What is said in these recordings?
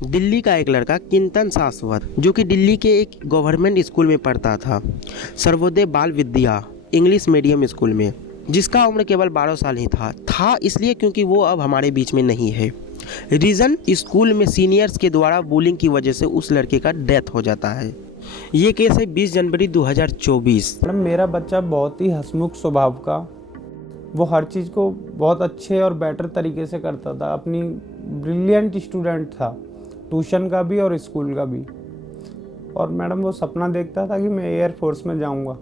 दिल्ली का एक लड़का किंतन सासवत जो कि दिल्ली के एक गवर्नमेंट स्कूल में पढ़ता था, सर्वोदय बाल विद्या इंग्लिश मीडियम स्कूल में, जिसका उम्र केवल 12 साल ही था इसलिए क्योंकि वो अब हमारे बीच में नहीं है। रीज़न, स्कूल में सीनियर्स के द्वारा बुलिंग की वजह से उस लड़के का डेथ हो जाता है। ये केस है 20 जनवरी 2024। मैडम, मेरा बच्चा बहुत ही हंसमुख स्वभाव का, वो हर चीज़ को बहुत अच्छे और बेटर तरीके से करता था। अपनी ब्रिलियंट स्टूडेंट था, ट्यूशन का भी और स्कूल का भी। और मैडम वो सपना देखता था कि मैं एयरफोर्स में जाऊंगा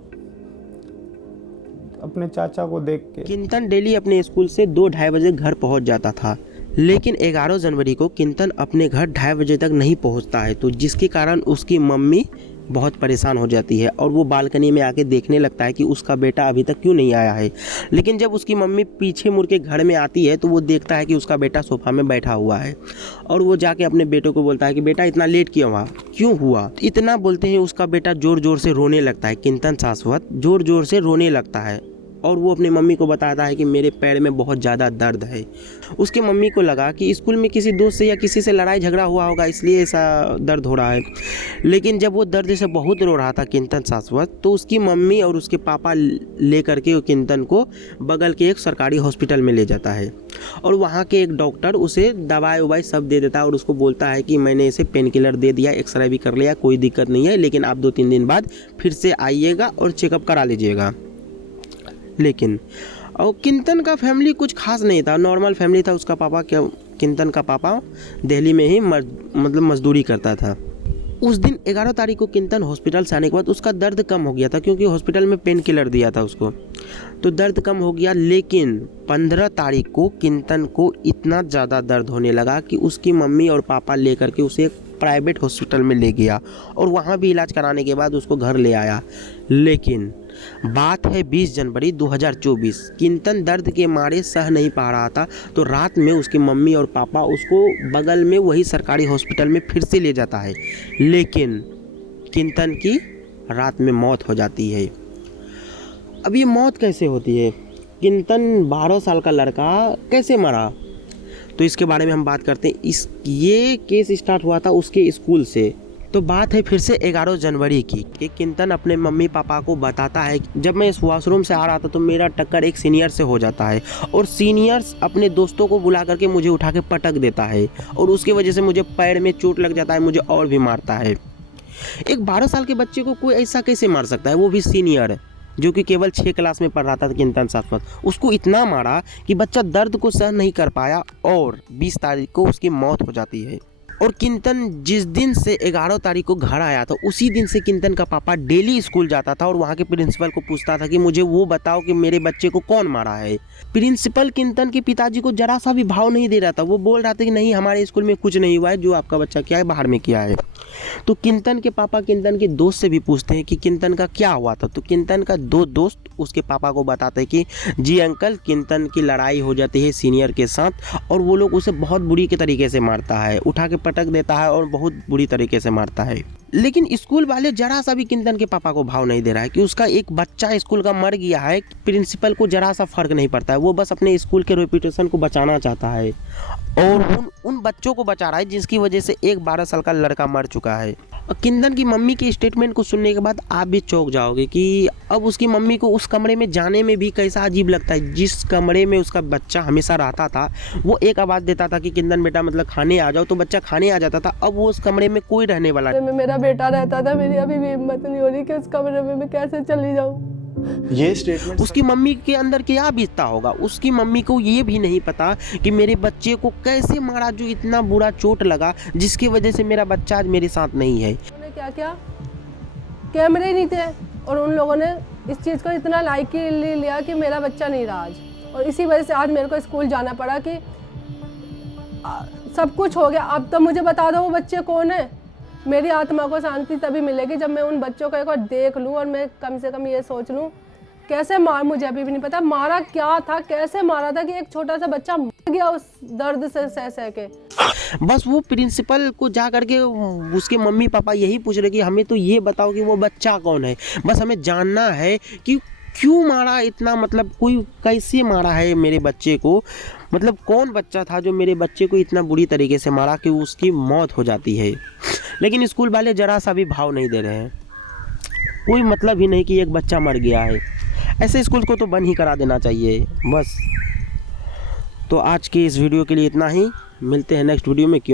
अपने चाचा को देख के। किंतन डेली अपने स्कूल से 2-2:30 बजे घर पहुंच जाता था, लेकिन 11 जनवरी को किंतन अपने घर 2:30 बजे तक नहीं पहुंचता है, तो जिसके कारण उसकी मम्मी बहुत परेशान हो जाती है और वो बालकनी में आके देखने लगता है कि उसका बेटा अभी तक क्यों नहीं आया है। लेकिन जब उसकी मम्मी पीछे मुड़ के घर में आती है तो वो देखता है कि उसका बेटा सोफा में बैठा हुआ है और वो जाके अपने बेटे को बोलता है कि बेटा इतना लेट क्यों हुआ। इतना बोलते हैं उसका बेटा ज़ोर ज़ोर से रोने लगता है। किंतन सासवत ज़ोर ज़ोर से रोने लगता है और वो अपनी मम्मी को बताता है कि मेरे पैर में बहुत ज़्यादा दर्द है। उसके मम्मी को लगा कि स्कूल में किसी दोस्त से या किसी से लड़ाई झगड़ा हुआ होगा, इसलिए ऐसा दर्द हो रहा है। लेकिन जब वो दर्द से बहुत रो रहा था किंतन सासवत, तो उसकी मम्मी और उसके पापा ले करके वो किंतन को बगल के एक सरकारी हॉस्पिटल में ले जाता है और वहाँ के एक डॉक्टर उसे दवाई ववाई सब दे देता है और उसको बोलता है कि मैंने इसे पेन किलर दे दिया, एक्सरे भी कर लिया, कोई दिक्कत नहीं है, लेकिन आप 2-3 दिन बाद फिर से आइएगा और चेकअप करा लीजिएगा। लेकिन और किंतन का फैमिली कुछ खास नहीं था, नॉर्मल फैमिली था। उसका पापा किंतन का पापा दिल्ली में ही मजदूरी करता था। उस दिन 11 तारीख को किंतन हॉस्पिटल से आने के बाद उसका दर्द कम हो गया था, क्योंकि हॉस्पिटल में पेन किलर दिया था उसको, तो दर्द कम हो गया। लेकिन 15 तारीख को किंतन को इतना ज़्यादा दर्द होने लगा कि उसकी मम्मी और पापा लेकर के उसे एक प्राइवेट हॉस्पिटल में ले गया और वहाँ भी इलाज कराने के बाद उसको घर ले आया। लेकिन बात है 20 जनवरी 2024। किंतन दर्द के मारे सह नहीं पा रहा था, तो रात में उसकी मम्मी और पापा उसको बगल में वही सरकारी हॉस्पिटल में फिर से ले जाता है। लेकिन किंतन की रात में मौत हो जाती है। अब ये मौत कैसे होती है, किंतन 12 साल का लड़का कैसे मरा, तो इसके बारे में हम बात करते हैं। ये केस स्टार्ट हुआ था उसके स्कूल से। तो बात है फिर से 11 जनवरी की कि किंतन अपने मम्मी पापा को बताता है जब मैं इस वॉशरूम से आ रहा था तो मेरा टक्कर एक सीनियर से हो जाता है और सीनियर्स अपने दोस्तों को बुला करके मुझे उठा के पटक देता है और उसकी वजह से मुझे पैर में चोट लग जाता है, मुझे और भी मारता है। एक 12 साल के बच्चे को कोई ऐसा कैसे मार सकता है, वो भी सीनियर जो कि केवल 6 क्लास में पढ़ रहा था। किंतन सासवत उसको इतना मारा कि बच्चा दर्द को सहन नहीं कर पाया और 20 तारीख को उसकी मौत हो जाती है। और किंतन जिस दिन से 11 तारीख को घर आया था उसी दिन से किंतन का पापा डेली स्कूल जाता था और वहाँ के प्रिंसिपल को पूछता था कि मुझे वो बताओ कि मेरे बच्चे को कौन मारा है। प्रिंसिपल किंतन के पिताजी को जरा सा भी भाव नहीं दे रहा था, वो बोल रहा था कि नहीं, हमारे स्कूल में कुछ नहीं हुआ है, जो आपका बच्चा किया है बाहर में किया है। तो किंतन के पापा किंतन के दोस्त से भी पूछते हैं कि किंतन का क्या हुआ था, तो किंतन का 2 दोस्त उसके पापा को बताते हैं कि जी अंकल, किंतन की लड़ाई हो जाती है सीनियर के साथ और वो लोग उसे बहुत बुरी के तरीके से मारता है, उठा के पटक देता है और बहुत बुरी तरीके से मारता है। लेकिन स्कूल वाले जरा सा भी किंतन के पापा को भाव नहीं दे रहा है कि उसका एक बच्चा स्कूल का मर गया है। प्रिंसिपल को जरा सा फर्क नहीं पड़ता है, वो बस अपने स्कूल के रेपुटेशन को बचाना चाहता है और उन बच्चों को बचा रहा है जिसकी वजह से एक 12 साल का लड़का मर चुका है। किंतन की मम्मी के स्टेटमेंट को सुनने के बाद आप भी चौंक जाओगे कि अब उसकी मम्मी को उस कमरे में जाने में भी कैसा अजीब लगता है। जिस कमरे में उसका बच्चा हमेशा रहता था, वो एक आवाज़ देता था कि किंतन बेटा मतलब खाने आ जाओ, तो बच्चा खाने आ जाता था। अब वो उस कमरे में कोई रहने वाला में मेरा बेटा रहता था, मेरी अभी भी हिम्मत नहीं हो रही कि उस कमरे में मैं कैसे चली जाऊँ। ये स्टेटमेंट उसकी मम्मी के अंदर क्या बीतता होगा। उसकी मम्मी को ये भी नहीं पता कि मेरे बच्चे को कैसे मारा, जो इतना बुरा चोट लगा जिसकी वजह से मेरा बच्चा आज मेरे साथ नहीं है। उन्होंने क्या किया, कैमरे ही नहीं थे और उन लोगों ने इस चीज़ को इतना लाइटली लिया कि मेरा बच्चा नहीं रहा आज, और इसी वजह से आज मेरे को स्कूल जाना पड़ा कि सब कुछ हो गया। अब तो मुझे बता दो वो बच्चे कौन है। मेरी आत्मा को शांति तभी मिलेगी जब मैं उन बच्चों को एक बार देख लूं और मैं कम से कम ये सोच लूं कैसे मार, मुझे अभी भी नहीं पता मारा क्या था, कैसे मारा था कि एक छोटा सा बच्चा मर गया उस दर्द से सह के। बस वो प्रिंसिपल को जा करके उसके मम्मी पापा यही पूछ रहे कि हमें तो ये बताओ कि वो बच्चा कौन है, बस हमें जानना है कि क्यों मारा इतना, मतलब कोई कैसे मारा है मेरे बच्चे को, मतलब कौन बच्चा था जो मेरे बच्चे को इतना बुरी तरीके से मारा कि उसकी मौत हो जाती है। लेकिन स्कूल वाले ज़रा सा भी भाव नहीं दे रहे हैं, कोई मतलब ही नहीं कि एक बच्चा मर गया है। ऐसे स्कूल को तो बंद ही करा देना चाहिए बस। तो आज के इस वीडियो के लिए इतना ही, मिलते हैं नेक्स्ट वीडियो में। क्यों